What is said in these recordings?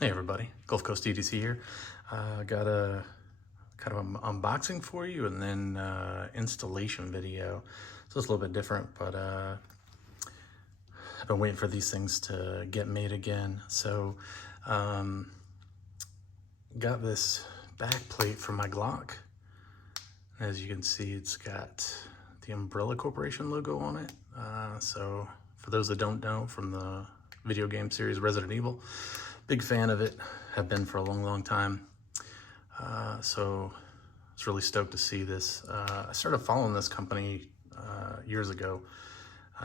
Hey everybody, Gulf Coast EDC here. Got a kind of an unboxing for you and then installation video. So it's a little bit different, but I've been waiting for these things to get made again. So got this back plate for my Glock. As you can see, it's got the Umbrella Corporation logo on it. So for those that don't know, from the video game series Resident Evil, big fan of it, have been for a long time. So I was really stoked to see this. I started following this company years ago.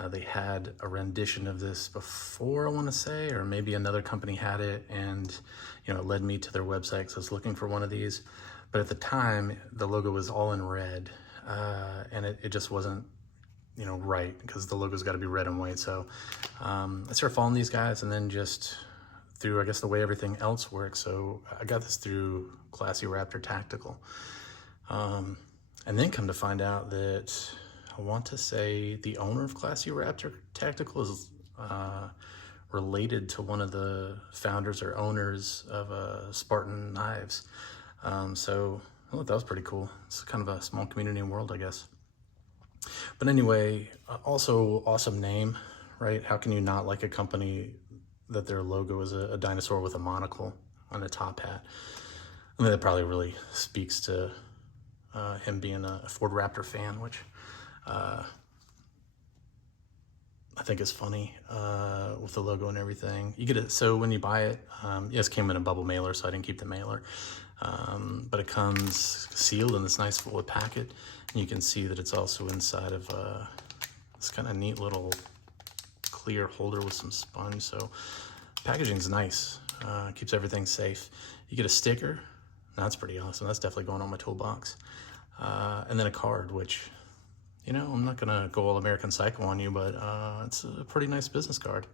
They had a rendition of this before, I want to say, or maybe another company had it, and it led me to their website because I was looking for one of these. But at the time, the logo was all in red, and it just wasn't right, because the logo's got to be red and white. So I started following these guys, and then just through, I guess, the way everything else works. So I got this through Classy Raptor Tactical. And then come to find out that I want to say the owner of Classy Raptor Tactical is related to one of the founders or owners of Spartan Knives. So I thought that was pretty cool. It's kind of a small community and world, I guess. But anyway, also awesome name, right? How can you not like a company that their logo is a dinosaur with a monocle on a top hat? I mean, that probably really speaks to him being a Ford Raptor fan, which I think is funny with the logo and everything. You get it, so when you buy it, yes, it came in a bubble mailer, so I didn't keep the mailer. But it comes sealed in this nice folded packet, and you can see that it's also inside of this kind of neat little clear holder with some sponge. So packaging's nice, keeps everything safe. You get a sticker. That's pretty awesome. That's definitely going on my toolbox. And then a card, which, I'm not gonna go all American Psycho on you, but it's a pretty nice business card.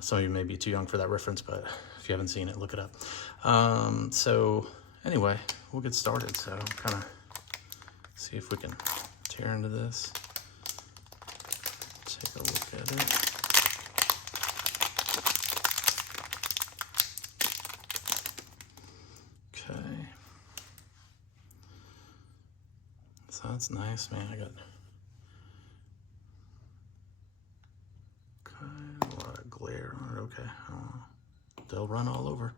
Some of you may be too young for that reference, but if you haven't seen it, look it up. So anyway, we'll get started. So kind of see if we can tear into this. Take a look at it. Okay. So that's nice, man. I got a lot of glare on it. Okay. They'll run all over.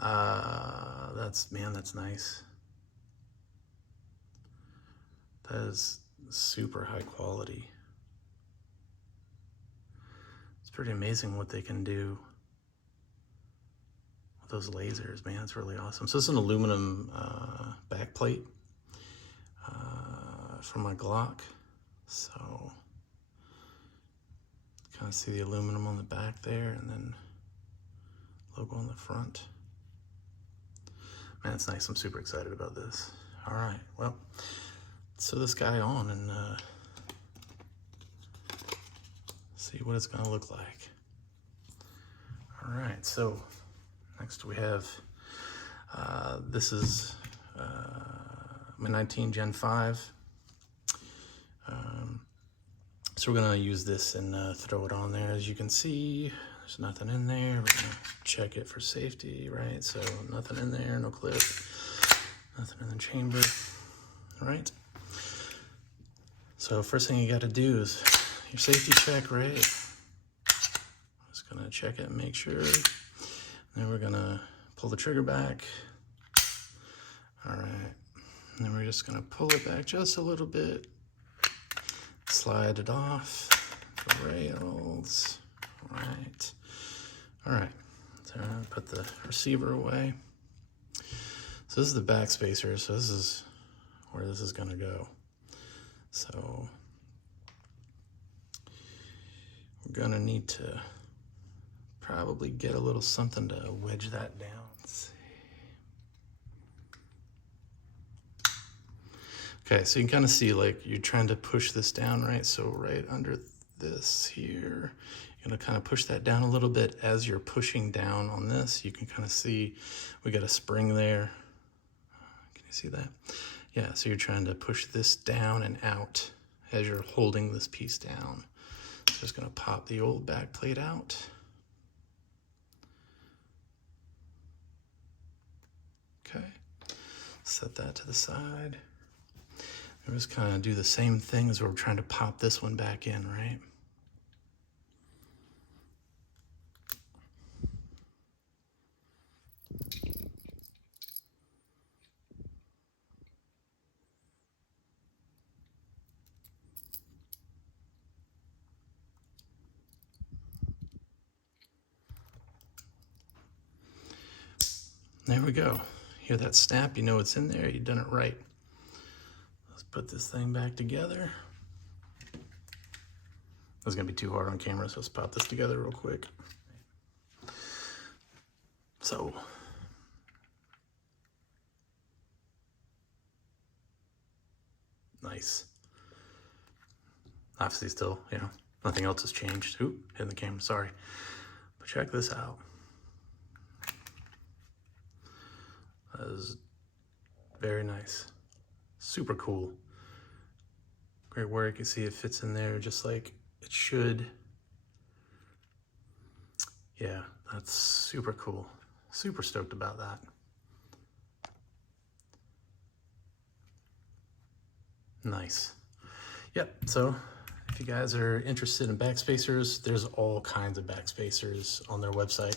That's nice. That is super high quality. It's pretty amazing what they can do with those lasers, man. It's really awesome. So it's an aluminum backplate for my Glock. So kind of see the aluminum on the back there, and then logo on the front. Man, it's nice. I'm super excited about this. All right, well, let's throw this guy on and see what it's gonna look like. All right, so next we have, this is my 19 Gen 5. So we're gonna use this and throw it on there. As you can see, there's nothing in there. We're gonna check it for safety, right? So nothing in there, no clip, nothing in the chamber, all right? So first thing you gotta do is your safety check, right? Just gonna check it and make sure. Then we're gonna pull the trigger back. All right, and then we're just gonna pull it back just a little bit. Slide it off the rails. All right. So I'm gonna put the receiver away. So this is the back spacer. So this is where this is gonna go. So we're gonna need to probably get a little something to wedge that down. Let's see. Okay, so you can kind of see, like, you're trying to push this down, right? So right under this here, you're gonna kind of push that down a little bit. As you're pushing down on this, you can kind of see we got a spring there. Can you see that? Yeah, so you're trying to push this down and out as you're holding this piece down. So just gonna pop the old back plate out. Set that to the side. I'm just kind of do the same thing as we're trying to pop this one back in, right? There we go. Hear that snap? You know it's in there. You've done it right. Let's put this thing back together. This is going to be too hard on camera, so let's pop this together real quick. So, nice. Obviously still, you know, nothing else has changed. Oop, hitting the camera, sorry. But check this out. That is very nice. Super cool. Great work. You see it fits in there just like it should. Yeah, that's super cool. Super stoked about that. Nice. Yep, so if you guys are interested in backspacers, there's all kinds of backspacers on their website.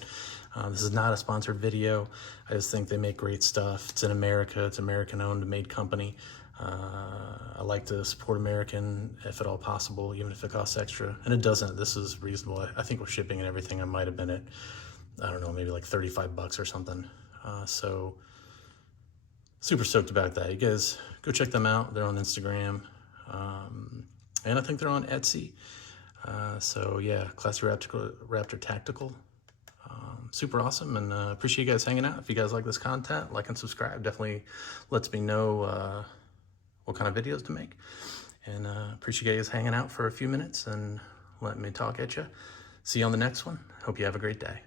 This is not a sponsored video. I just think they make great stuff. It's in America. It's American-owned and made company. I like to support American if at all possible, even if it costs extra. And it doesn't. This is reasonable. I think with shipping and everything, I might have been at, I don't know, maybe like 35 bucks or something. So super stoked about that. You guys go check them out. They're on Instagram. And I think they're on Etsy. So yeah, Classy Raptor Tactical. Super awesome, and appreciate you guys hanging out. If you guys like this content, like and subscribe. Definitely lets me know what kind of videos to make. And appreciate you guys hanging out for a few minutes and letting me talk at you. See you on the next one. Hope you have a great day.